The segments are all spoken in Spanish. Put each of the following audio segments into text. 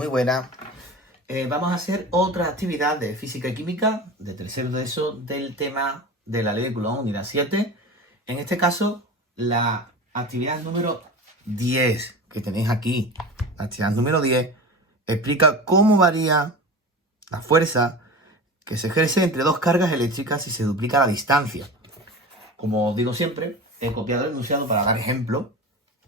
Muy buena. Vamos a hacer otra actividad de física y química de tercero de eso del tema de la ley de Coulomb, unidad 7. En este caso, la actividad número 10 que tenéis aquí, la actividad número 10, explica cómo varía la fuerza que se ejerce entre dos cargas eléctricas si se duplica la distancia. Como os digo siempre, he copiado el enunciado para dar ejemplo,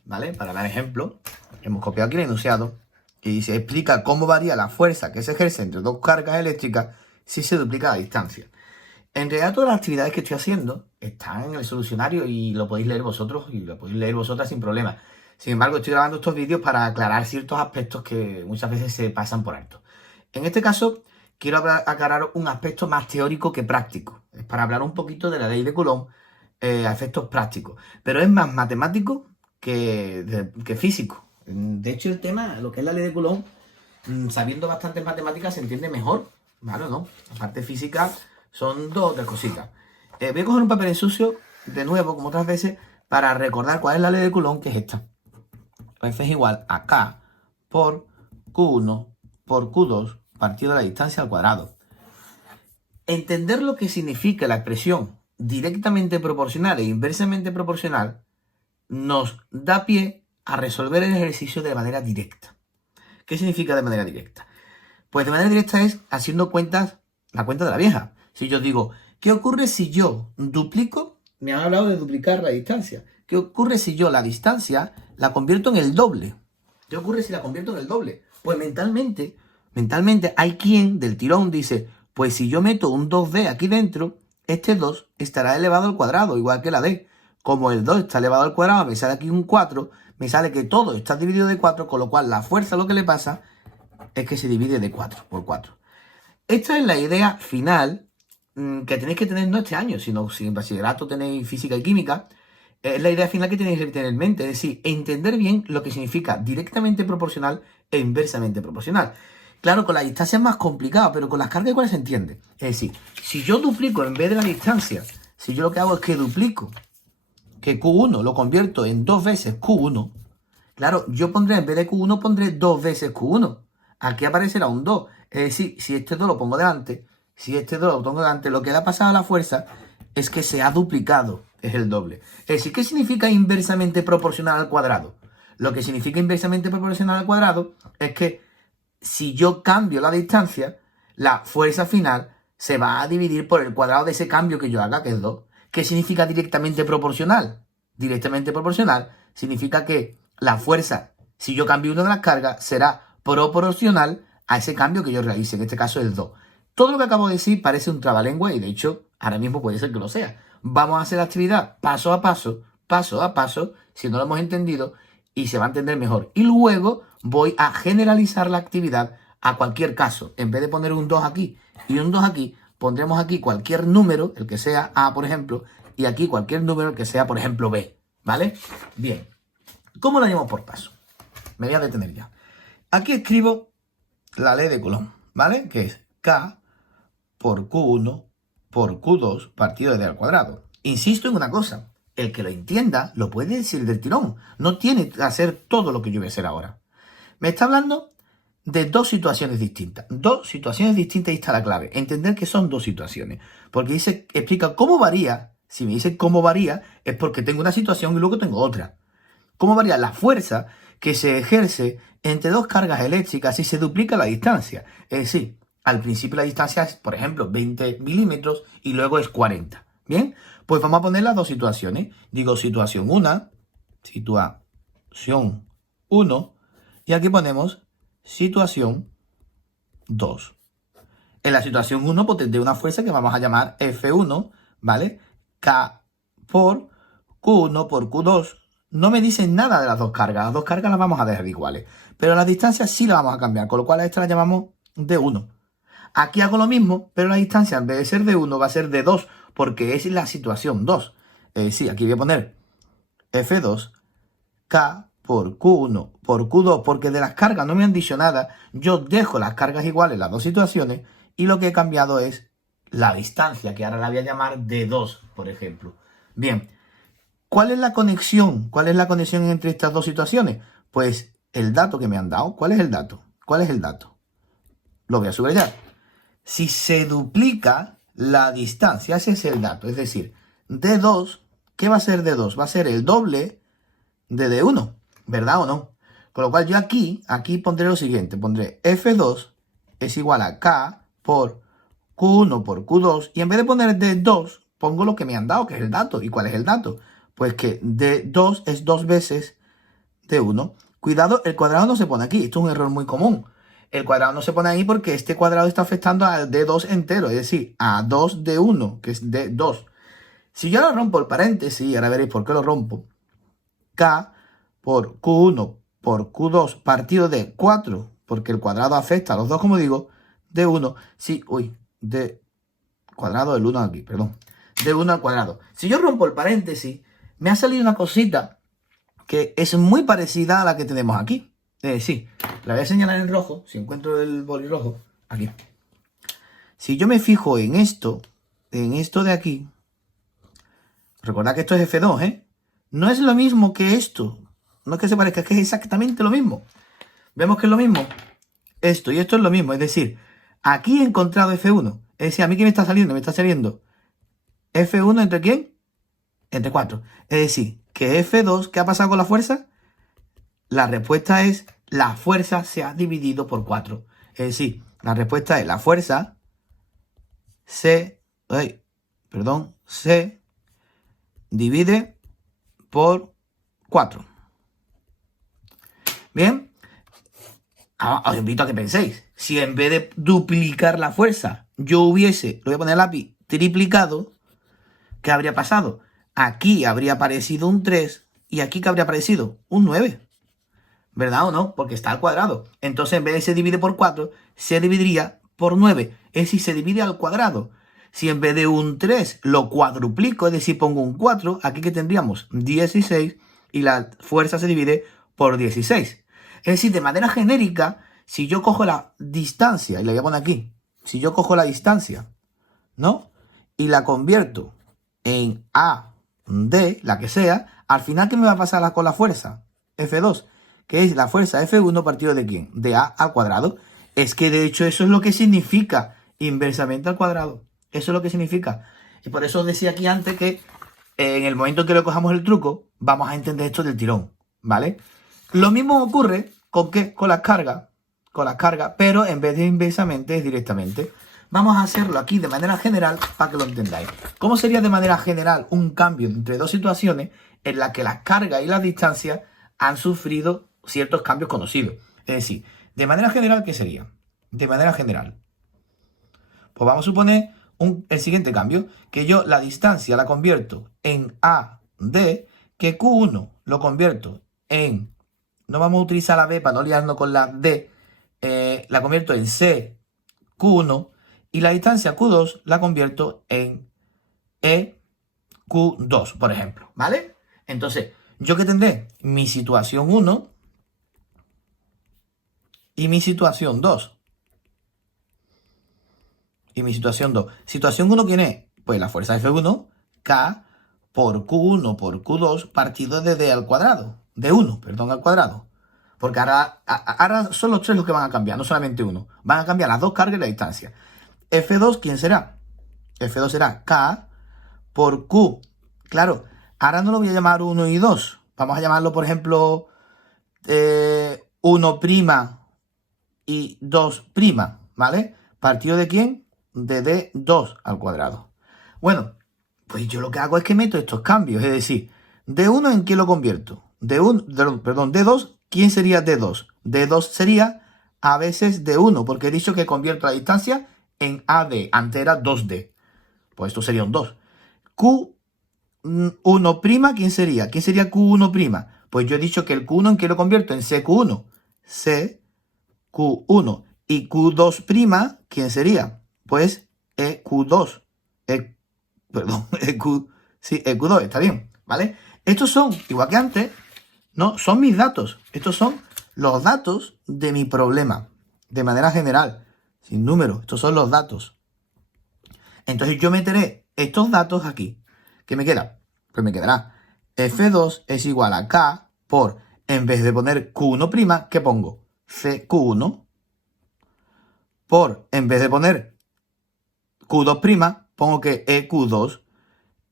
¿vale? Para dar ejemplo, hemos copiado aquí el enunciado y se explica cómo varía la fuerza que se ejerce entre dos cargas eléctricas si se duplica la distancia. En realidad todas las actividades que estoy haciendo están en el solucionario y lo podéis leer vosotros y lo podéis leer vosotras sin problema. Sin embargo, estoy grabando estos vídeos para aclarar ciertos aspectos que muchas veces se pasan por alto. En este caso, quiero aclarar un aspecto más teórico que práctico. Es para hablar un poquito de la ley de Coulomb a efectos prácticos. Pero es más matemático que físico. De hecho, el tema, lo que es la ley de Coulomb, sabiendo bastantes matemáticas se entiende mejor, ¿vale? ¿No? La parte física son dos o tres cositas. Voy a coger un papel en sucio, de nuevo, como otras veces, para recordar cuál es la ley de Coulomb, que es esta. F es igual a K por Q1 por Q2 partido de la distancia al cuadrado. Entender lo que significa la expresión directamente proporcional e inversamente proporcional nos da pie a resolver el ejercicio de manera directa. ¿Qué significa de manera directa? Pues de manera directa es haciendo cuentas, la cuenta de la vieja. Si yo digo, ¿qué ocurre si yo duplico? Me han hablado de duplicar la distancia. ¿Qué ocurre si yo la distancia la convierto en el doble? ¿Qué ocurre si la convierto en el doble? Pues mentalmente hay quien del tirón dice, pues si yo meto un 2d aquí dentro, este 2 estará elevado al cuadrado, igual que la d. Como el 2 está elevado al cuadrado, me sale aquí un 4, me sale que todo está dividido de 4, con lo cual la fuerza lo que le pasa es que se divide de 4 por 4. Esta es la idea final que tenéis que tener no este año, sino si en bachillerato tenéis física y química, es la idea final que tenéis que tener en mente, es decir, entender bien lo que significa directamente proporcional e inversamente proporcional. Claro, con la distancia es más complicado, pero con las cargas iguales se entiende. Es decir, si yo duplico en vez de la distancia, si yo lo que hago es que duplico, que Q1 lo convierto en 2 veces Q1, claro, yo pondré en vez de Q1, pondré 2 veces Q1. Aquí aparecerá un 2. Es decir, si este 2 lo pongo delante, lo que le ha pasado a la fuerza es que se ha duplicado, es el doble. Es decir, ¿qué significa inversamente proporcional al cuadrado? Lo que significa inversamente proporcional al cuadrado es que si yo cambio la distancia, la fuerza final se va a dividir por el cuadrado de ese cambio que yo haga, que es 2. ¿Qué significa directamente proporcional? Directamente proporcional significa que la fuerza, si yo cambio una de las cargas, será proporcional a ese cambio que yo realice, en este caso es 2. Todo lo que acabo de decir parece un trabalengua y de hecho ahora mismo puede ser que lo sea. Vamos a hacer la actividad paso a paso, si no lo hemos entendido, y se va a entender mejor. Y luego voy a generalizar la actividad a cualquier caso. En vez de poner un 2 aquí y un 2 aquí, pondremos aquí cualquier número, el que sea A, por ejemplo, y aquí cualquier número, el que sea, por ejemplo, B. ¿Vale? Bien. ¿Cómo lo llevamos por paso? Me voy a detener ya. Aquí escribo la ley de Coulomb, ¿vale? Que es K por Q1 por Q2 partido de D al cuadrado. Insisto en una cosa. El que lo entienda lo puede decir del tirón. No tiene que hacer todo lo que yo voy a hacer ahora. Me está hablando de dos situaciones distintas. Dos situaciones distintas y está la clave. Entender que son dos situaciones. Porque explica cómo varía. Si me dice cómo varía, es porque tengo una situación y luego tengo otra. ¿Cómo varía la fuerza que se ejerce entre dos cargas eléctricas si se duplica la distancia? Es decir, al principio la distancia es, por ejemplo, 20 milímetros y luego es 40. ¿Bien? Pues vamos a poner las dos situaciones. Digo situación 1, situación 1, y aquí ponemos situación 2. En la situación 1 pues tendré una fuerza que vamos a llamar F1, ¿vale? K por Q1 por Q2. No me dicen nada de las dos cargas. Las dos cargas las vamos a dejar iguales. Pero las distancias sí las vamos a cambiar, con lo cual a esta la llamamos D1. Aquí hago lo mismo, pero la distancia en vez de ser de 1 va a ser de 2, porque es la situación 2. Sí, aquí voy a poner F2, K por Q1 por Q2, porque de las cargas no me han dicho nada. Yo dejo las cargas iguales en las dos situaciones y lo que he cambiado es la distancia, que ahora la voy a llamar D2, por ejemplo. Bien, ¿cuál es la conexión? ¿Cuál es la conexión entre estas dos situaciones? Pues el dato que me han dado. ¿Cuál es el dato? ¿Cuál es el dato? Lo voy a subrayar. Si se duplica la distancia, ese es el dato. Es decir, D2, ¿qué va a ser D2? Va a ser el doble de D1, ¿verdad o no? Con lo cual yo aquí pondré lo siguiente. Pondré F2 es igual a K por Q1 por Q2. Y en vez de poner D2, pongo lo que me han dado, que es el dato. ¿Y cuál es el dato? Pues que D2 es 2 veces D1. Cuidado, el cuadrado no se pone aquí. Esto es un error muy común. El cuadrado no se pone ahí porque este cuadrado está afectando al D2 entero, es decir, a 2D1, que es D2. Si yo lo rompo el paréntesis, ahora veréis por qué lo rompo. K por Q1 por Q2 partido de 4, porque el cuadrado afecta a los dos, como digo, D1, sí, D cuadrado del 1 aquí, perdón, D1 al cuadrado. Si yo rompo el paréntesis, me ha salido una cosita que es muy parecida a la que tenemos aquí. Sí, la voy a señalar en rojo, si encuentro el boli rojo, aquí. Si yo me fijo en esto de aquí, recordad que esto es F2, ¿eh? No es lo mismo que esto. No es que se parezca, es que es exactamente lo mismo. Vemos que es lo mismo. Esto y esto es lo mismo. Es decir, aquí he encontrado F1. Es decir, ¿a mí qué me está saliendo? Me está saliendo F1 ¿entre quién? Entre 4. Es decir, que F2, ¿qué ha pasado con la fuerza? La respuesta es, la fuerza se ha dividido por 4. Es decir, la respuesta es, la fuerza se divide por 4. Bien, ahora os invito a que penséis. Si en vez de duplicar la fuerza, yo hubiese, lo voy a poner lápiz, triplicado, ¿qué habría pasado? Aquí habría aparecido un 3 y aquí ¿qué habría aparecido? Un 9. ¿Verdad o no? Porque está al cuadrado. Entonces, en vez de se divide por 4, se dividiría por 9. Es decir, se divide al cuadrado. Si en vez de un 3 lo cuadruplico, es decir, pongo un 4, aquí que tendríamos 16 y la fuerza se divide por 16. Es decir, de manera genérica, si yo cojo la distancia, y la voy a poner aquí, si yo cojo la distancia, ¿no? Y la convierto en A, D, la que sea, al final, ¿qué me va a pasar con la fuerza? F2, que es la fuerza F1 partido de ¿quién? De A al cuadrado. Es que de hecho eso es lo que significa inversamente al cuadrado. Eso es lo que significa. Y por eso os decía aquí antes que en el momento en que le cojamos el truco, vamos a entender esto del tirón, ¿vale? Lo mismo ocurre con ¿qué? Con las cargas, pero en vez de inversamente es directamente. Vamos a hacerlo aquí de manera general para que lo entendáis. ¿Cómo sería de manera general un cambio entre dos situaciones en las que las cargas y las distancias han sufrido ciertos cambios conocidos? Es decir, de manera general, ¿qué sería? De manera general, pues vamos a suponer el siguiente cambio, que yo la distancia la convierto en AD, que Q1 lo convierto en, no vamos a utilizar la B para no liarnos con la D, la convierto en CQ1 y la distancia Q2 la convierto en EQ2, por ejemplo, ¿vale? Entonces, ¿yo qué tendré? Mi situación 1 y mi situación 2. Y mi situación 2. Situación 1, ¿quién es? Pues la fuerza F1, K por Q1 por Q2 partido de D al cuadrado. De 1, perdón, al cuadrado. Porque ahora son los tres los que van a cambiar, no solamente uno. Van a cambiar las dos cargas y la distancia. F2, ¿quién será? F2 será K por Q. Claro, ahora no lo voy a llamar 1 y 2. Vamos a llamarlo, por ejemplo, 1' y 2', ¿vale? ¿Partido de quién? De D2 al cuadrado. Bueno, pues yo lo que hago es que meto estos cambios, es decir, D1 ¿en qué lo convierto? D2, ¿quién sería D2? D2 sería a veces D1, porque he dicho que convierto la distancia en AD, antes era 2D. Pues esto sería un 2. Q1', ¿quién sería? ¿Quién sería Q1'? Pues yo he dicho que el Q1 ¿en qué lo convierto? En CQ1. CQ1. Y Q2', ¿quién sería? Pues EQ2. EQ2, está bien, ¿vale? Estos son, igual que antes, no, son mis datos. Estos son los datos de mi problema, de manera general, sin números. Estos son los datos. Entonces yo meteré estos datos aquí. ¿Qué me queda? Pues me quedará F2 es igual a K por, en vez de poner Q1', ¿qué pongo? CQ1. por, en vez de poner Q2', pongo que EQ2,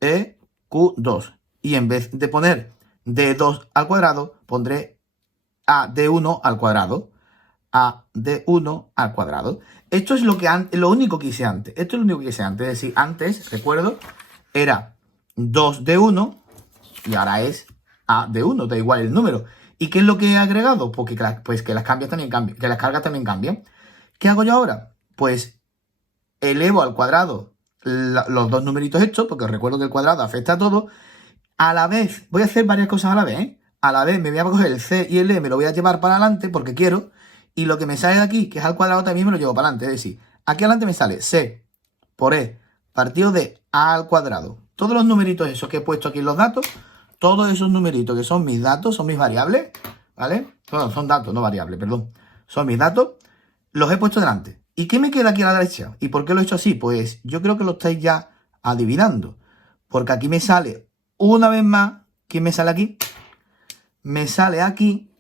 EQ2. Y en vez de poner D2 al cuadrado, pondré AD1 al cuadrado. AD1 al cuadrado. Esto es lo único que hice antes. Esto es lo único que hice antes. Es decir, antes, recuerdo, era 2D1 y ahora es AD1, da igual el número. ¿Y qué es lo que he agregado? Pues que las cargas también cambian. ¿Qué hago yo ahora? Pues elevo al cuadrado los dos numeritos estos, porque os recuerdo que el cuadrado afecta a todo. A la vez, voy a hacer varias cosas a la vez, ¿eh? A la vez me voy a coger el C y el E, me lo voy a llevar para adelante porque quiero. Y lo que me sale de aquí, que es al cuadrado, también me lo llevo para adelante. Es decir, aquí adelante me sale C por E partido de A al cuadrado. Todos los numeritos esos que he puesto aquí en los datos, todos esos numeritos que son mis datos, son mis variables, ¿vale? Bueno, son datos, no variables, perdón. Son mis datos, los he puesto delante. ¿Y qué me queda aquí a la derecha? ¿Y por qué lo he hecho así? Pues yo creo que lo estáis ya adivinando. Porque aquí me sale, una vez más, ¿quién me sale aquí? Me sale aquí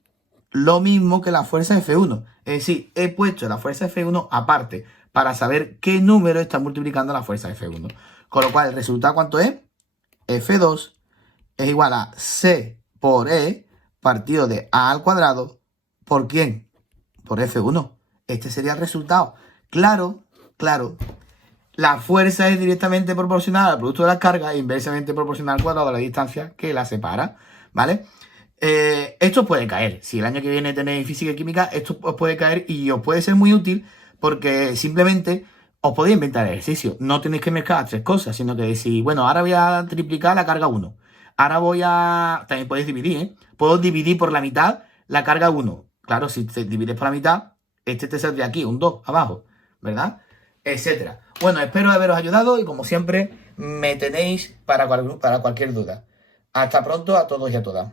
lo mismo que la fuerza F1. Es decir, he puesto la fuerza F1 aparte para saber qué número está multiplicando la fuerza F1. Con lo cual, el resultado, ¿cuánto es? F2 es igual a C por E partido de A al cuadrado. ¿Por quién? Por F1. Este sería el resultado. Claro. La fuerza es directamente proporcional al producto de las cargas e inversamente proporcional al cuadrado de la distancia que la separa, ¿vale? Esto puede caer. Si el año que viene tenéis física y química, esto os puede caer y os puede ser muy útil porque simplemente os podéis inventar el ejercicio. No tenéis que mezclar tres cosas, sino que decir, bueno, ahora voy a triplicar la carga 1. Ahora voy a... También podéis dividir, ¿eh? Puedo dividir por la mitad la carga 1. Claro, si te divides por la mitad, este te saldría aquí, un 2 abajo, ¿verdad? Etcétera. Bueno, espero haberos ayudado y como siempre, me tenéis para cualquier duda. Hasta pronto a todos y a todas.